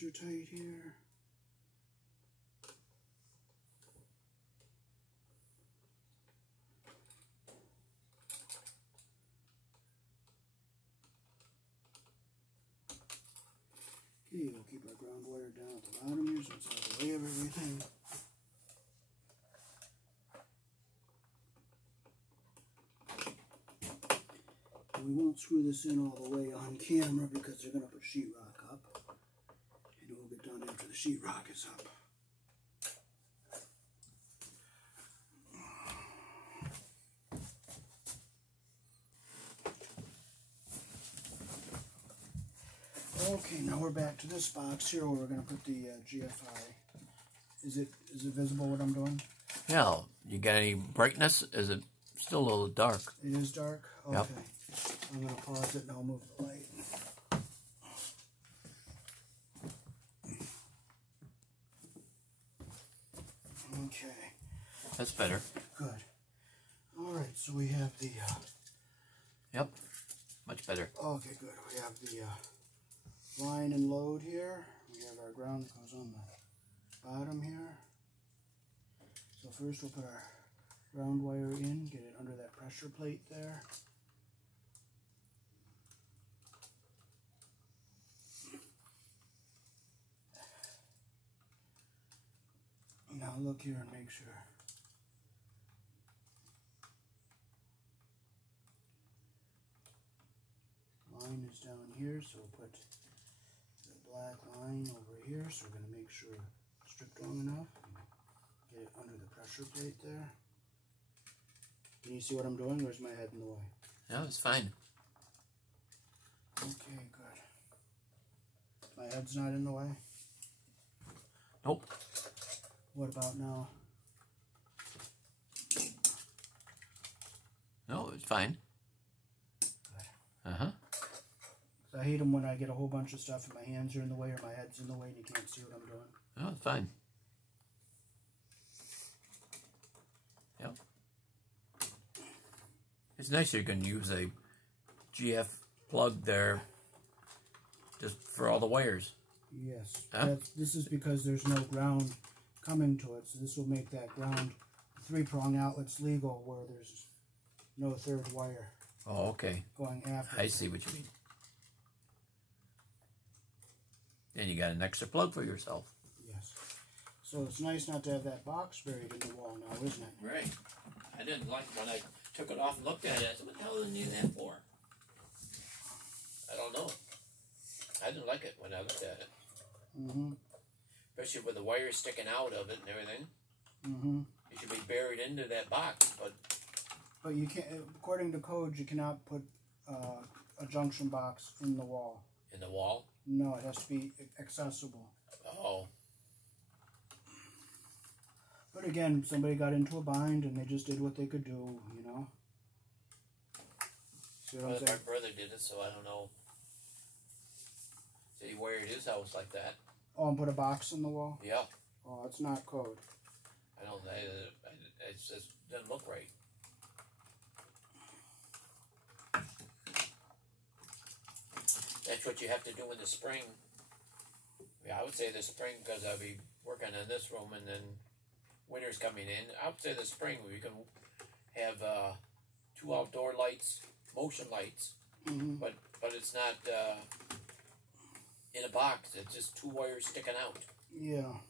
screws are tight here. Okay, we'll keep our ground wire down at the bottom here so it's out of the way of everything. And we won't screw this in all the way on camera because they're going to put sheetrock up. And we'll get done after the sheetrock is up. Okay, now we're back to this box here where we're going to put the GFI. Is it visible what I'm doing? Yeah. You got any brightness? Is it still a little dark? It is dark? Okay. Yep. I'm going to pause it and I'll move the light. Okay. That's better. Good. Alright, so we have the... Yep. Much better. Okay, good. We have the... line and load here. We have our ground that goes on the bottom here. So first we'll put our ground wire in, get it under that pressure plate there. Now look here and make sure. Line is down here, so we'll put black line over here, so we're going to make sure it's stripped long enough. Get it under the pressure plate there. Can you see what I'm doing, or is my head in the way? No, it's fine. Okay, good. My head's not in the way? Nope. What about now? No, it's fine. Good. Uh-huh. I hate them when I get a whole bunch of stuff and my hands are in the way or my head's in the way and you can't see what I'm doing. Oh, it's fine. Yep. It's nice you can use a GF plug there just for all the wires. Yes. Huh? This is because there's no ground coming to it, so this will make that ground 3-prong outlets legal where there's no third wire. Oh, okay. Going after. I see what you mean. Then you got an extra plug for yourself. Yes. So it's nice not to have that box buried in the wall now, isn't it? Right. I didn't like when I took it off and looked at it. I said, what the hell do you need that for? I don't know. I didn't like it when I looked at it. Mm-hmm. Especially with the wires sticking out of it and everything. Mm-hmm. It should be buried into that box, But you can't, according to code, you cannot put a junction box in the wall. In the wall? No, it has to be accessible. Oh. But again, somebody got into a bind and they just did what they could do, you know? See what I'm saying? My brother did it, so I don't know. So he wired his house like that. Oh, and put a box in the wall? Yeah. Oh, it's not code. I don't know. It just doesn't look right. That's what you have to do in the spring. Yeah, I would say the spring because I'll be working on this room and then winter's coming in. I would say the spring we can have 2 outdoor lights, motion lights, but it's not in a box. It's just 2 wires sticking out. Yeah. You know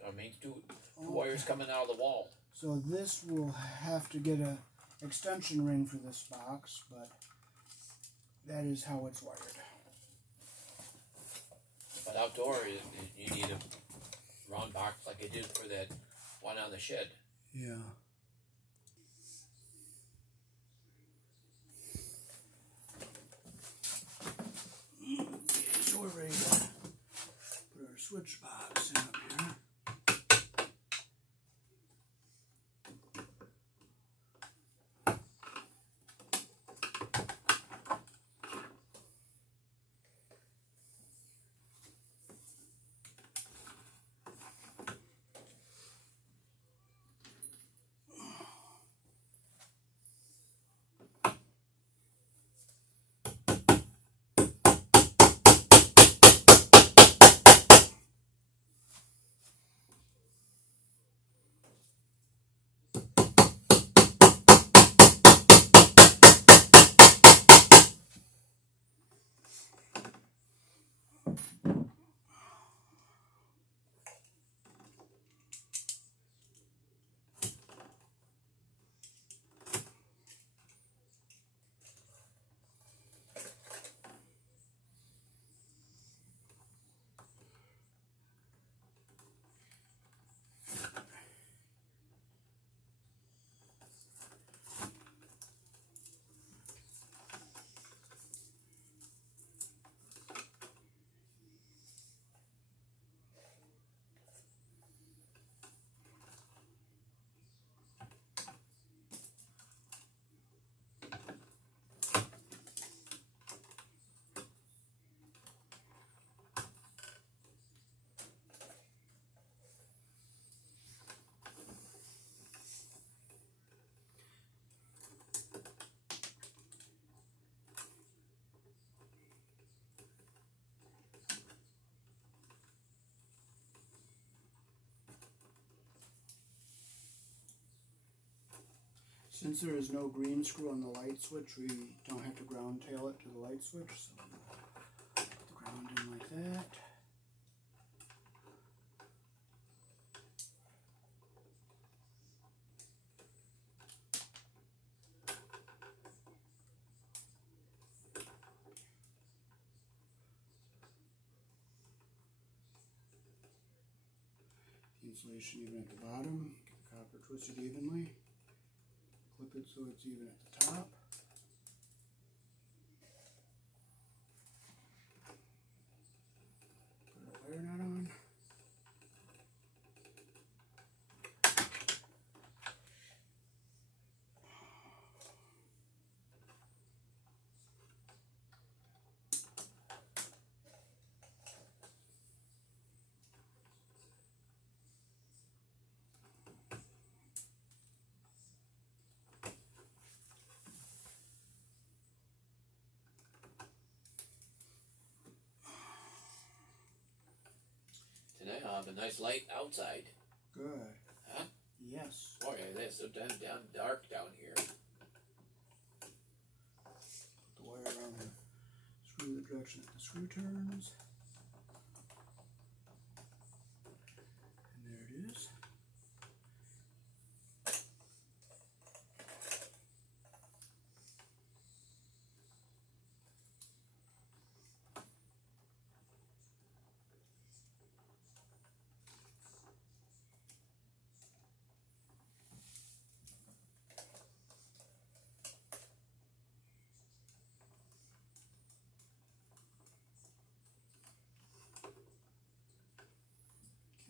what I mean? Two wires coming out of the wall. So this will have to get a extension ring for this box, but that is how it's wired. But outdoor, you need a round box like I did for that one on the shed. Yeah. Okay, so we're ready to put our switch box in up here. Since there is no green screw on the light switch, we don't have to ground tail it to the light switch, so put the ground in like that. Insulation even at the bottom, get the copper twisted evenly, clip it so it's even at the top. Put a wire nut on. Tonight I'll have a nice light outside. Good. Huh? Yes. Boy, it's so damn dark down here. Put the wire around the screw the direction that the screw turns. And there it is.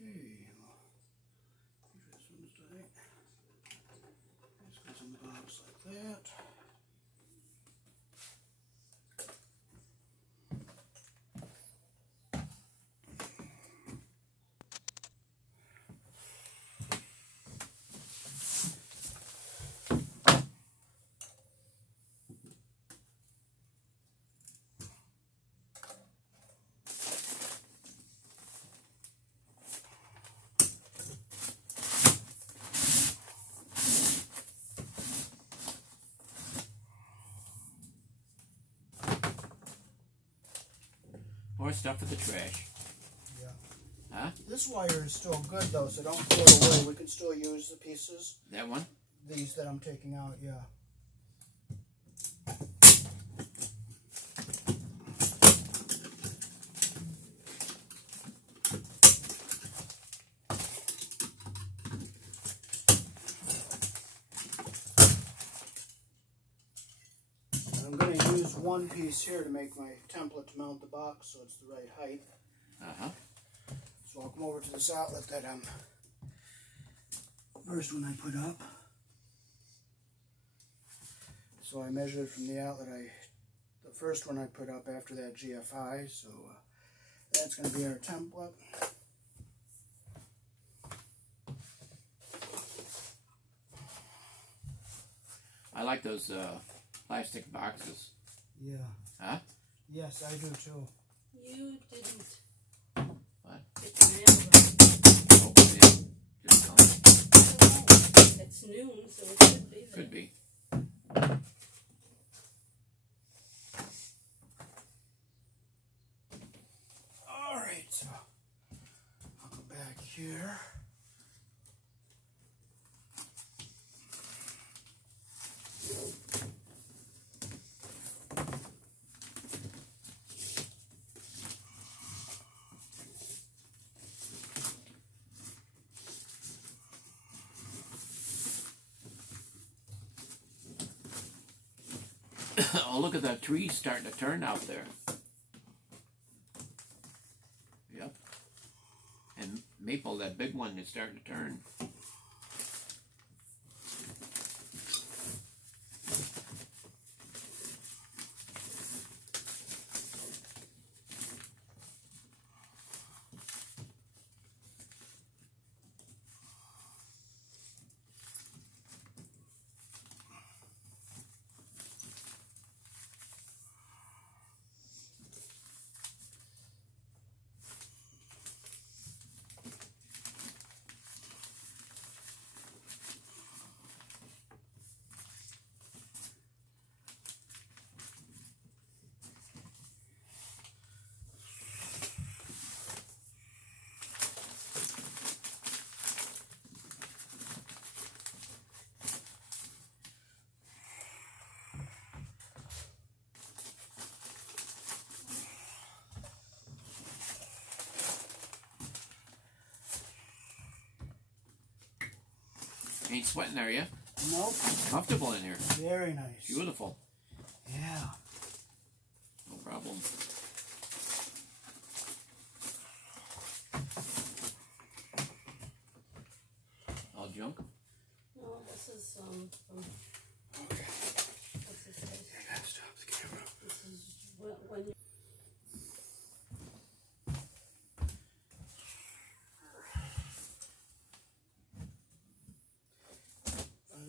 Okay, well, this one's tight. This goes in the box like that. More stuff for the trash. Yeah. Huh? This wire is still good though, so don't throw it away. We can still use the pieces. That one? These that I'm taking out, yeah. I'm going to use one piece here to make my template to mount the box so it's the right height. Uh-huh. So I'll come over to this outlet that first one I put up. So I measured from the outlet the first one I put up after that GFI, so that's going to be our template. I like those plastic boxes. Yeah. Huh? Yes, I do too. You didn't. What? It's an Amazon. Oh, yeah. Just tell me. It's noon, so it should be. Could be. Alright, so I'll go back here. Oh, look at that tree starting to turn out there. Yep. And maple, that big one, is starting to turn. Ain't sweating there, you? Nope. Comfortable in here. Very nice. Beautiful. Yeah. No problem. All junk? No, this is from Okay. what's his face? I gotta stop the camera. This is when you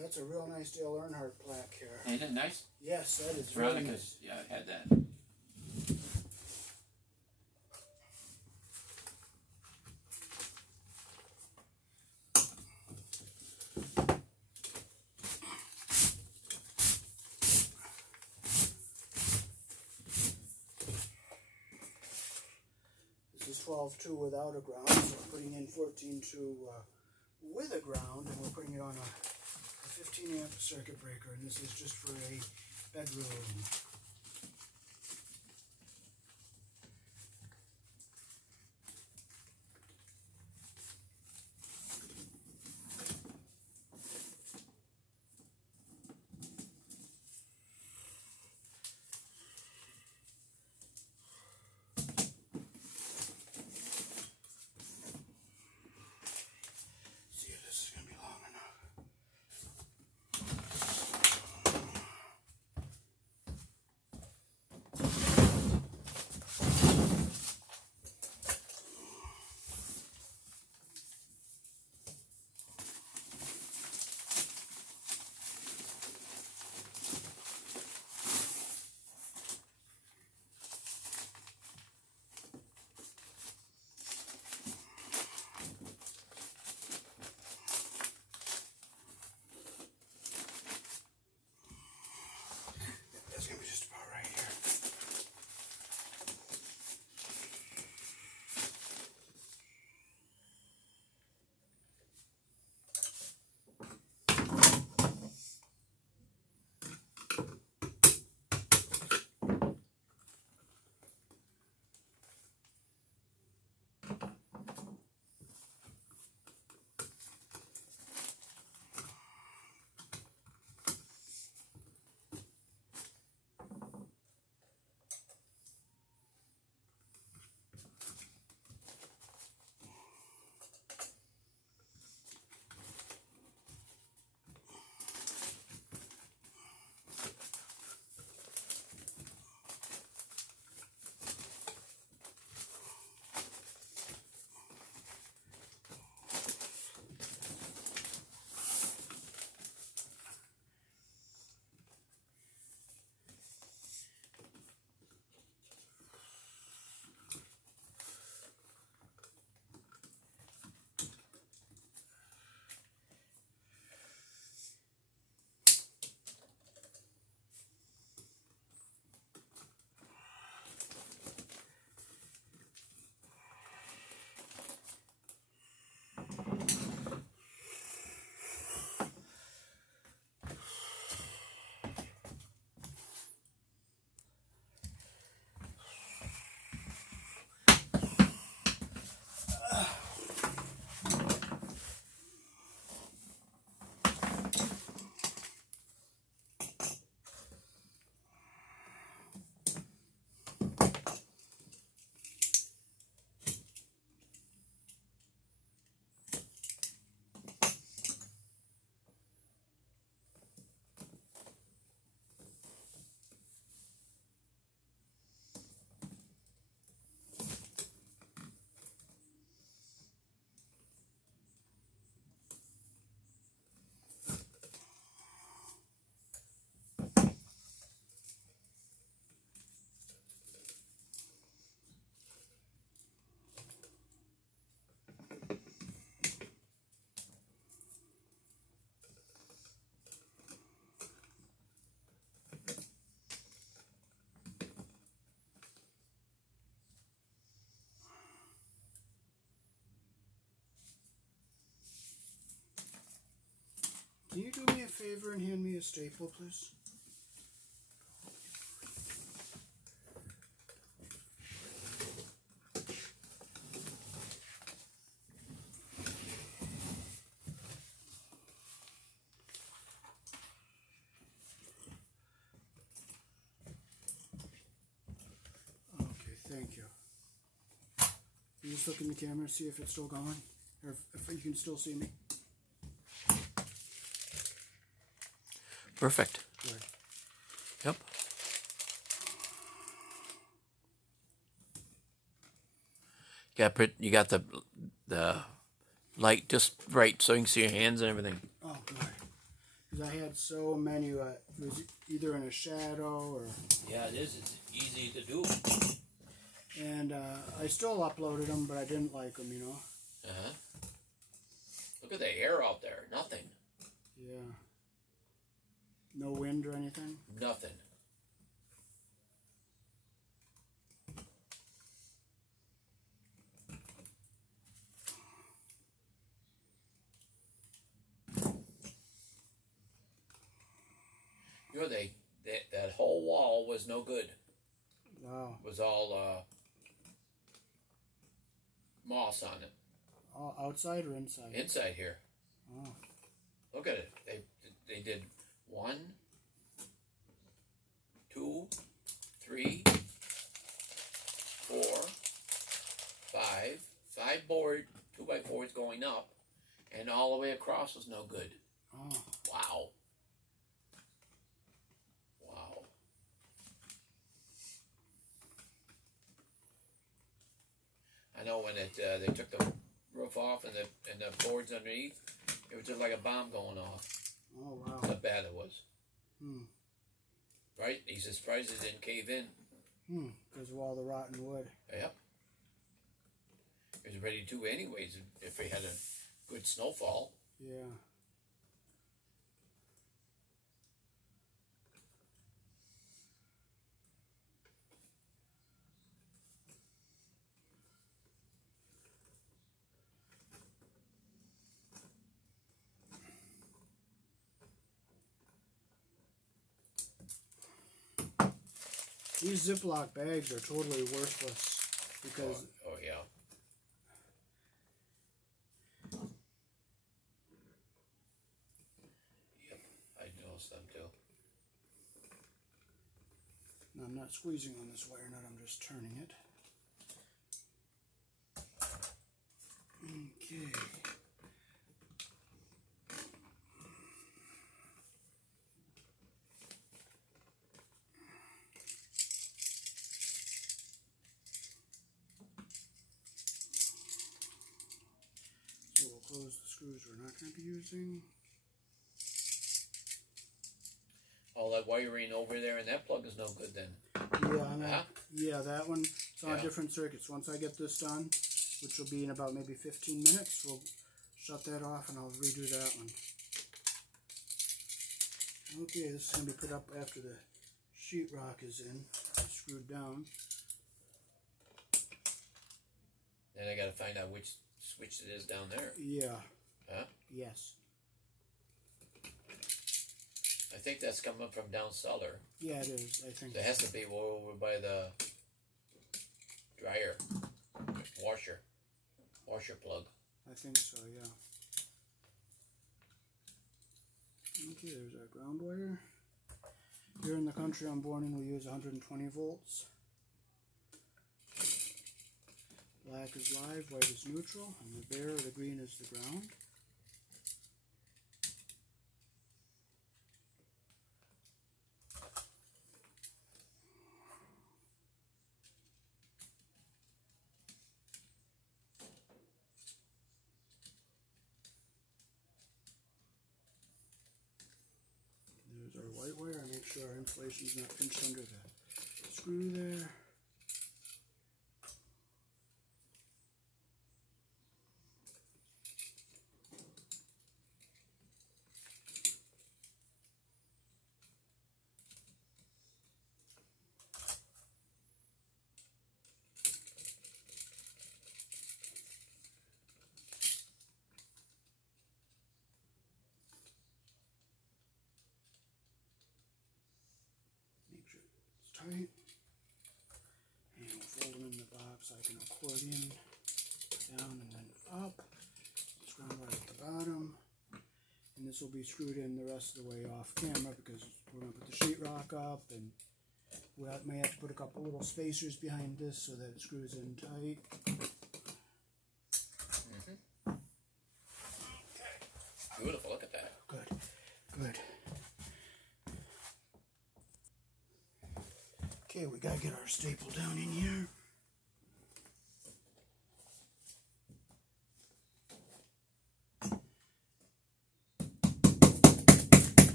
That's a real nice Dale Earnhardt plaque here. Ain't it nice? Yes, that is very Veronica's, nice. yeah, I had that. This is 12-2 without a ground, so we're putting in 14-2 with a ground, and we're putting it on a 15 amp circuit breaker, and this is just for a bedroom. See if this is going to be long enough. That's going to be just about right here. Can you do me a favor and hand me a staple, please? just look in the camera, see if it's still going, or if you can still see me. Perfect. Good. Yep. You got the light just right so you can see your hands and everything. Oh, good. Because I had so many, it was either in a shadow or... Yeah, it is. It's easy to do. And I still uploaded them, but I didn't like them, you know. Uh-huh. Look at the air out there. Nothing. Yeah. No wind or anything? Nothing. You know, that whole wall was no good. Wow. It was all moss on it. Oh, outside or inside? Inside here. Oh. Look at it. They did 1, 2, 3, 4, 5. 5 board 2x4s going up, and all the way across was no good. Oh. Wow. Wow. I know when they took the roof off and the boards underneath, it was just like a bomb going off. Oh, wow. That's how bad it was. Hmm. Right? He's surprised it didn't cave in. Because of all the rotten wood. Yep. It was ready to anyways if we had a good snowfall. Yeah. These Ziploc bags are totally worthless because... Oh yeah. Yep, I noticed them too. No, I'm not squeezing on this wire nut, I'm just turning it. Okay. So we'll close the screws we're not going to be using. All that wiring over there and that plug is no good then. Yeah, that one. It's on Yeah. different circuits. Once I get this done, which will be in about maybe 15 minutes, we'll shut that off and I'll redo that one. Okay, this is going to be put up after the sheetrock is in, screwed down. Then I gotta find out which switch it is down there. Yeah. Huh? Yes. I think that's coming from down cellar. Yeah, it is, I think. It has to be over by the dryer. Washer plug. I think so, yeah. Okay, there's our ground wire. Here in the country I'm born in, we use 120 volts. Black is live, white is neutral, and the bare or the green is the ground. There's our white wire. Make sure our insulation is not pinched under the screw there. Make sure it's tight. And we'll fold them in the box like an accordion. Down and then up. This ground wire at the bottom. And this will be screwed in the rest of the way off camera because we're going to put the sheetrock up, and we may have to put a couple little spacers behind this so that it screws in tight. beautiful. Look at that. Good. Good. Okay, we gotta get our staple down in here.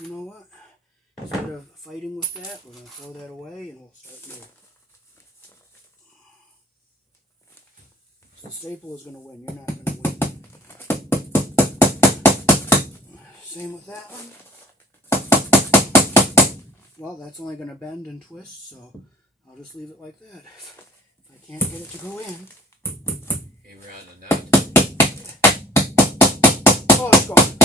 You know what? Instead of fighting with that, we're going to throw that away and we'll start new. So the staple is going to win. You're not going to win. Same with that one. Well, that's only going to bend and twist, so I'll just leave it like that. If I can't get it to go in. Here we're on the knot. Oh, it's gone.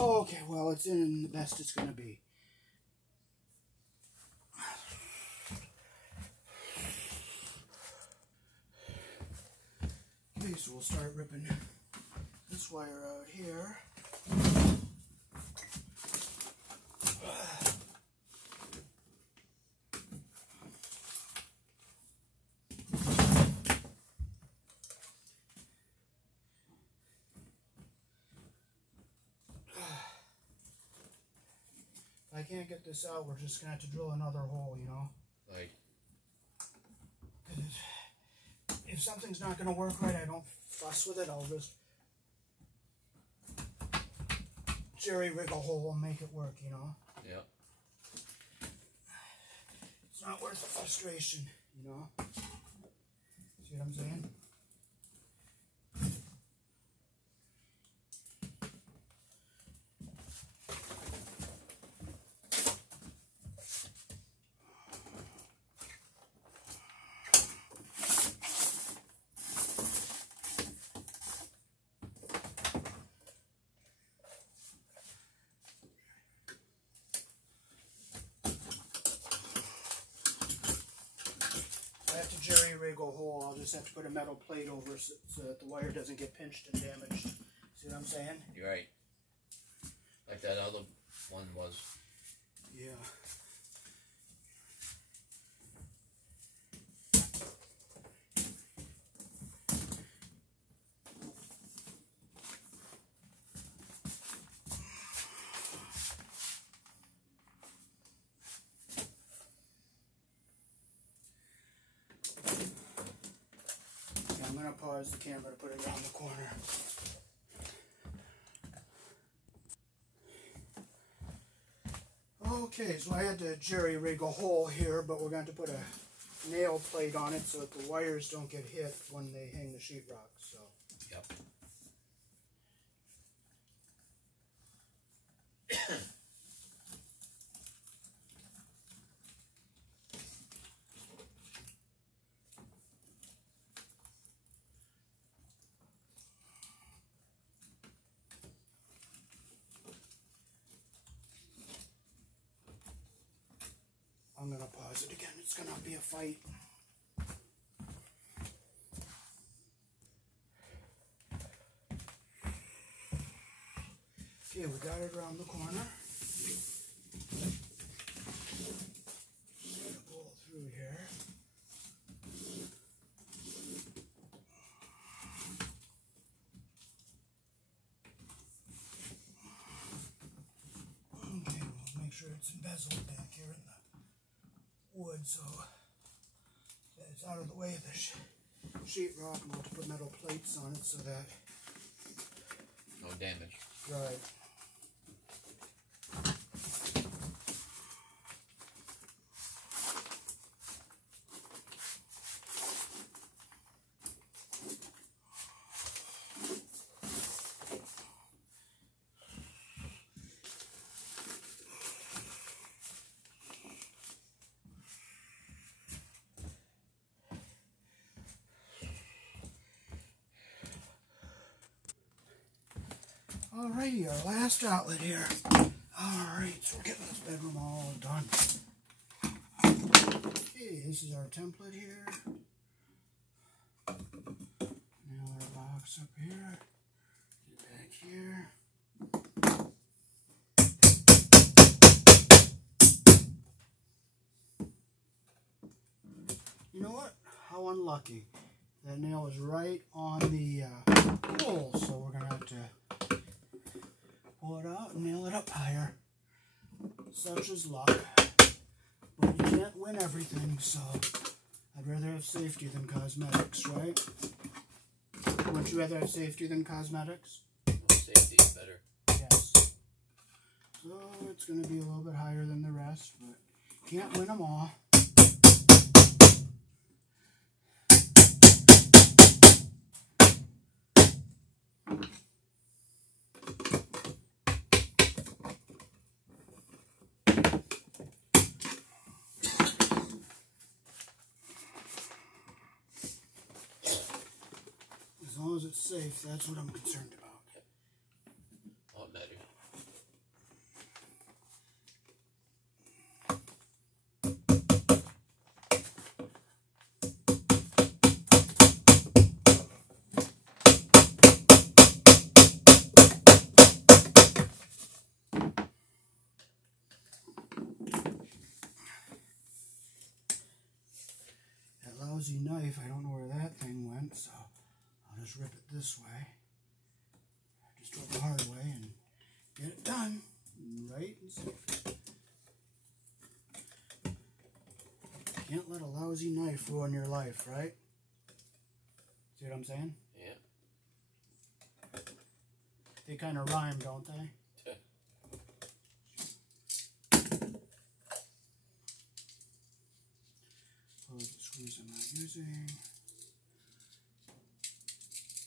Okay, well, it's in the best it's going to be. Okay, so we'll start ripping this wire out here. If I can't get this out, we're just going to have to drill another hole, you know? Like, if something's not going to work right, I don't fuss with it. I'll just jerry-rig a hole and make it work, you know? yeah. It's not worth the frustration, you know? See what I'm saying? I have to jerry-rig a hole. I'll just have to put a metal plate over so that the wire doesn't get pinched and damaged. See what I'm saying? You're right. Like that other one was. Yeah. I'm going to pause the camera to put it around the corner. Okay, so I had to jerry-rig a hole here, but we're going to put a nail plate on it so that the wires don't get hit when they hang the sheetrock. So. Yep. I'm going to pause it again. It's going to be a fight. Okay, we got it around the corner. Gonna pull through here. Okay, we'll make sure it's embezzled back here in the wood so that it's out of the way of the sheetrock, and we'll have to put metal plates on it so that. No damage. Right. Alrighty, our last outlet here. Alright, so we're getting this bedroom all done. Okay, this is our template here. Now our box up here. Get back here. You know what? How unlucky. That nail is right on the hole, so we're going to have to pull it out and nail it up higher. Such is luck. But you can't win everything, so I'd rather have safety than cosmetics, right? Wouldn't you rather have safety than cosmetics? Safety is better. Yes. So it's going to be a little bit higher than the rest, but can't win them all. As long as it's safe, that's what I'm concerned about. All matters. That lousy knife, I don't know where that thing went, so I'll just rip it this way. Just do it the hard way and get it done. Right and safe. Can't let a lousy knife ruin your life, right? See what I'm saying? Yeah. They kind of rhyme, don't they? Close the screws I'm not using.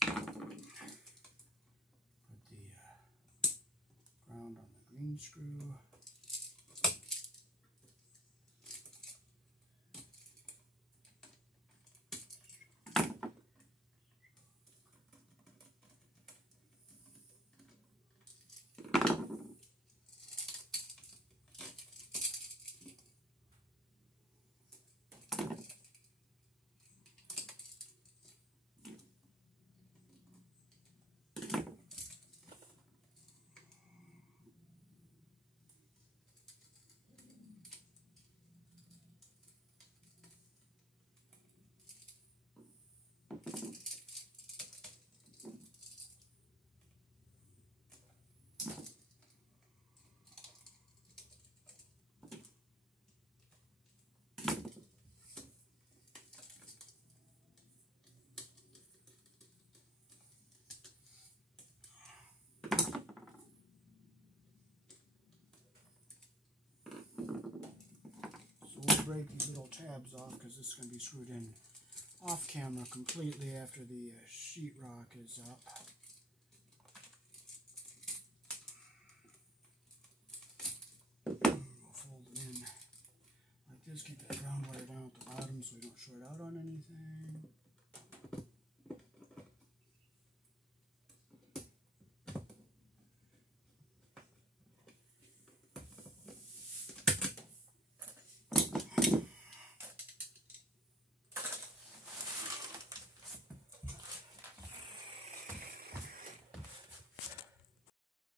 Put the ground on the green screw. We'll break these little tabs off because this is going to be screwed in off camera completely after the sheetrock is up. We'll fold it in like this, keep that ground wire down at the bottom so we don't short out on anything.